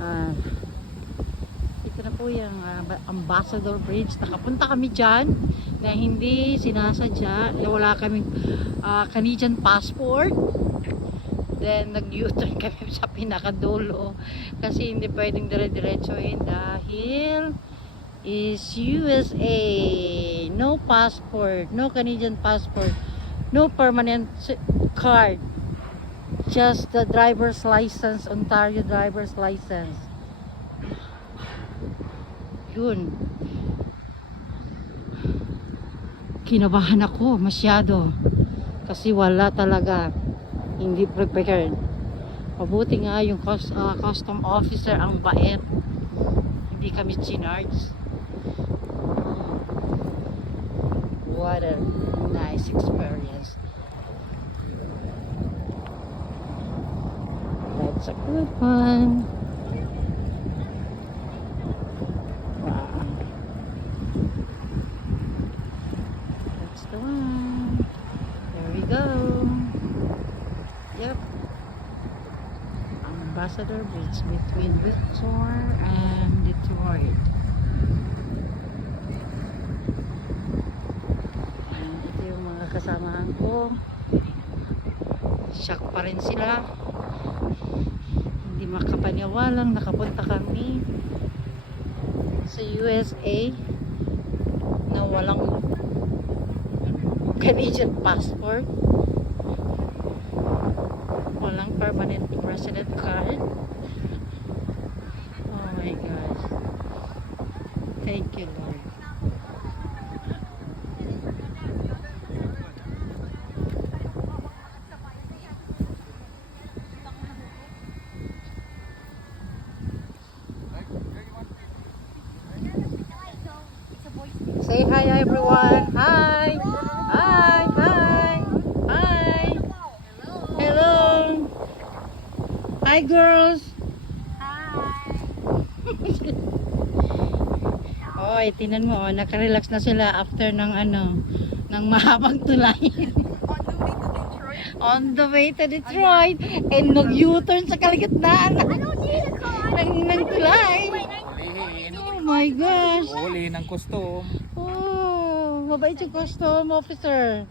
Ah, ito na po yung Ambassador Bridge. Nakapunta kami dyan na hindi sinasadya. Wala kaming Canadian passport. Then nag-U-turn kami sa pinakadulo kasi hindi pwedeng dire-diretsohin dahil is USA. No passport, no Canadian passport, no permanent card. Just the driver's license, Ontario driver's license. Yun. Kinabahan ako masyado kasi wala talaga, hindi prepared. Mabuti nga yung custom officer ang bait, hindi kami chinards. What a nice experience. That's a good one. Wow. That's the one. There we go. Yep. Ambassador Bridge between Victor and Detroit. And ito yung mga kasamahan ko. Shock pa rin sila. Hindi makapaniwalang nakapunta kami sa USA na walang Canadian passport, walang permanent resident card. Oh my gosh, thank you Lord. Say hi everyone. Hi. Hi. Hi. Hi. Hello. Hi girls. Hi. Oy, tinan mo, naka-relax na sila after ng ng mahabang tulay. On the way to Detroit. And nag-U-turn sa kalagitnaan ng tulay. Oh my gosh. Huli ng custom. Oh, mabait yung custom officer.